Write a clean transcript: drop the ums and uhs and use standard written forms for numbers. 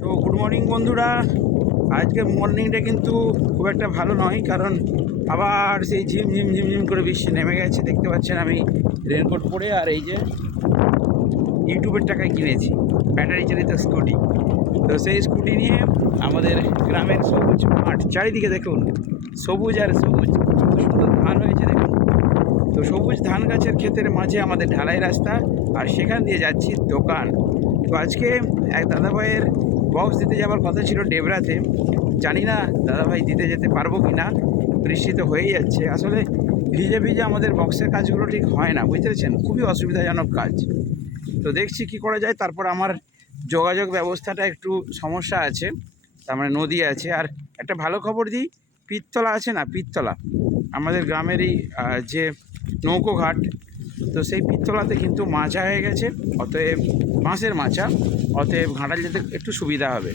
তো good morning বন্ধুরা। আজকে মর্নিংটা কিন্তু খুব একটা ভালো নয়, কারণ আবার সেই ঝিম করে বৃষ্টি নেমে গেছে। দেখতে পাচ্ছেন আমি রেনকোট পরে, আর এই যে ইউটিউবের টাকায় কিনেছি ব্যাটারি চালিত স্কুটি। তো সেই স্কুটি নিয়ে আমাদের গ্রামের সবুজ মাঠ, চারিদিকে দেখুন সবুজ আর সবুজ, কত সুন্দর ধান হয়েছে দেখুন। তো সবুজ ধান গাছের ক্ষেতের মাঝে আমাদের ঢালাই রাস্তা, আর সেখান দিয়ে যাচ্ছি দোকান। তো আজকে এক দাদাভাইয়ের বক্স দিতে যাওয়ার কথা ছিল ডেবরাতে। জানি না দাদাভাই দিতে যেতে পারবো কি না, বৃষ্টি তো হয়েই যাচ্ছে। আসলে ভিজে ভিজে আমাদের বক্সের কাজগুলো ঠিক হয় না, বুঝতে পেরেছেন, খুবই অসুবিধাজনক কাজ। তো দেখছি কি করা যায়। তারপর আমার যোগাযোগ ব্যবস্থাটা একটু সমস্যা আছে, তার মানে নদী আছে। আর একটা ভালো খবর দিই, পীরতলা আছে না, পীরতলা আমাদের গ্রামেরই যে নৌকো ঘাট, তো সেই পীরতলাতে কিন্তু মাচা হয়ে গেছে, অতএব বাঁশের মাচা, অতএব ঘাটাল যেতে একটু সুবিধা হবে।